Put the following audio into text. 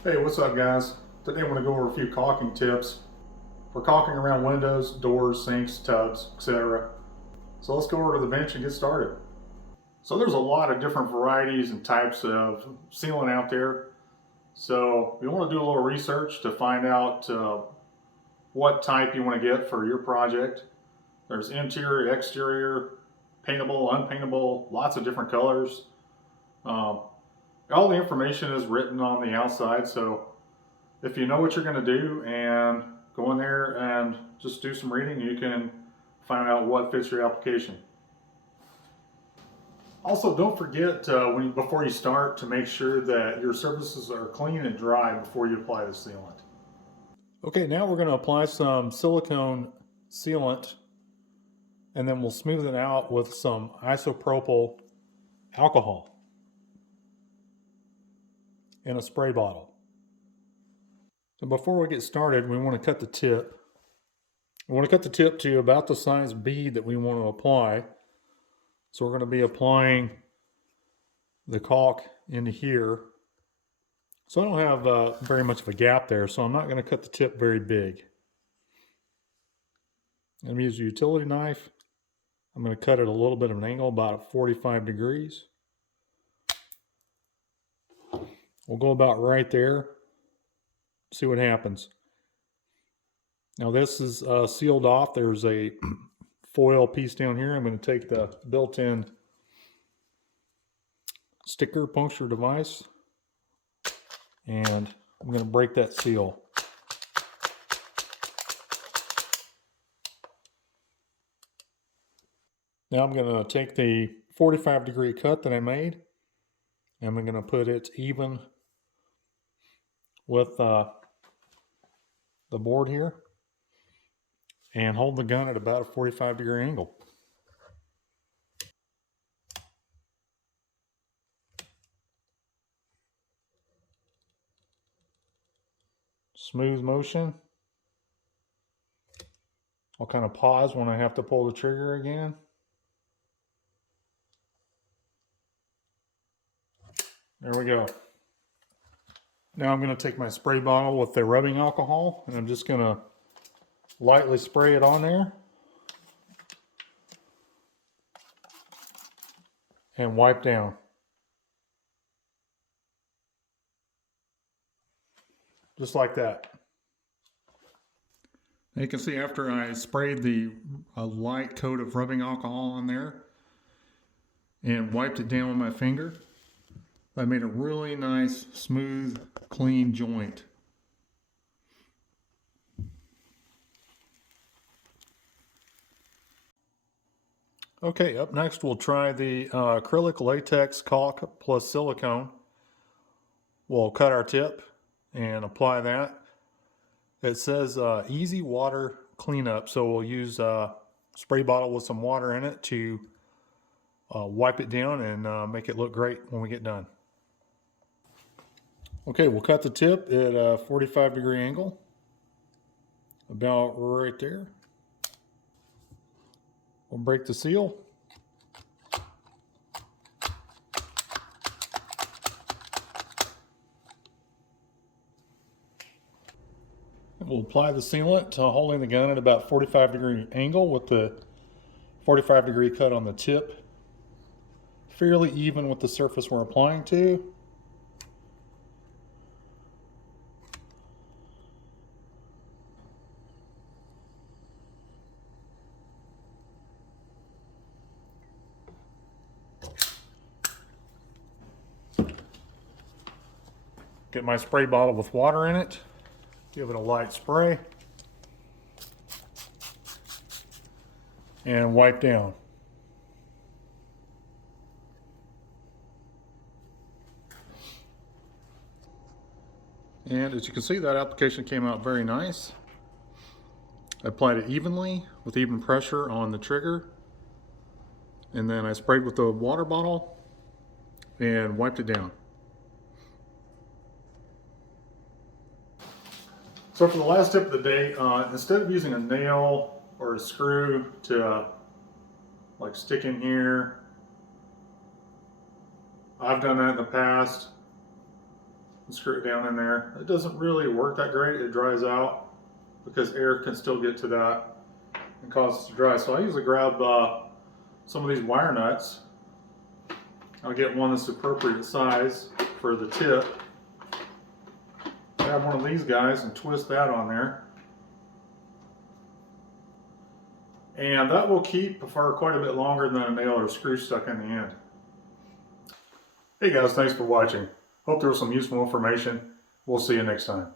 Hey, what's up guys? Today I'm going to go over a few caulking tips for caulking around windows, doors, sinks, tubs, etc. So let's go over to the bench and get started. So there's a lot of different varieties and types of sealant out there. So you want to do a little research to find out what type you want to get for your project. There's interior, exterior, paintable, unpaintable, lots of different colors. Um, all the information is written on the outside, so if you know what you're going to do and go in there and just do some reading, you can find out what fits your application. Also, don't forget before you start to make sure that your surfaces are clean and dry before you apply the sealant. Okay, now we're going to apply some silicone sealant and then we'll smooth it out with some isopropyl alcohol in a spray bottle. And before we get started, we want to cut the tip. We want to cut the tip to about the size bead that we want to apply. So we're going to be applying the caulk into here. So I don't have very much of a gap there, so I'm not going to cut the tip very big. I'm going to use a utility knife. I'm going to cut it a little bit of an angle, about 45 degrees. We'll go about right there. See what happens. Now this is sealed off. There's a foil piece down here. I'm going to take the built-in sticker puncture device and I'm going to break that seal. Now I'm going to take the 45-degree cut that I made and I'm going to put it even with the board here and hold the gun at about a 45-degree angle. Smooth motion. I'll kind of pause when I have to pull the trigger again. There we go. Now I'm going to take my spray bottle with the rubbing alcohol and I'm just going to lightly spray it on there and wipe down. Just like that. Now you can see after I sprayed the light coat of rubbing alcohol on there and wiped it down with my finger, I made a really nice, smooth, clean joint. Okay, up next we'll try the acrylic latex caulk plus silicone. We'll cut our tip and apply that. It says easy water cleanup, so we'll use a spray bottle with some water in it to wipe it down and make it look great when we get done. Okay, we'll cut the tip at a 45-degree angle, about right there. We'll break the seal. We'll apply the sealant, holding the gun at about 45-degree angle with the 45-degree cut on the tip, fairly even with the surface we're applying to. Get my spray bottle with water in it, give it a light spray, and wipe down. And as you can see, that application came out very nice. I applied it evenly with even pressure on the trigger, and then I sprayed with the water bottle and wiped it down. So for the last tip of the day, instead of using a nail or a screw to like stick in here, I've done that in the past. and screw it down in there. It doesn't really work that great. It dries out because air can still get to that and cause it to dry. So I usually grab some of these wire nuts. I'll get one that's appropriate size for the tip. Grab one of these guys and twist that on there. And that will keep for quite a bit longer than a nail or a screw stuck in the end. Hey guys, thanks for watching. Hope there was some useful information. We'll see you next time.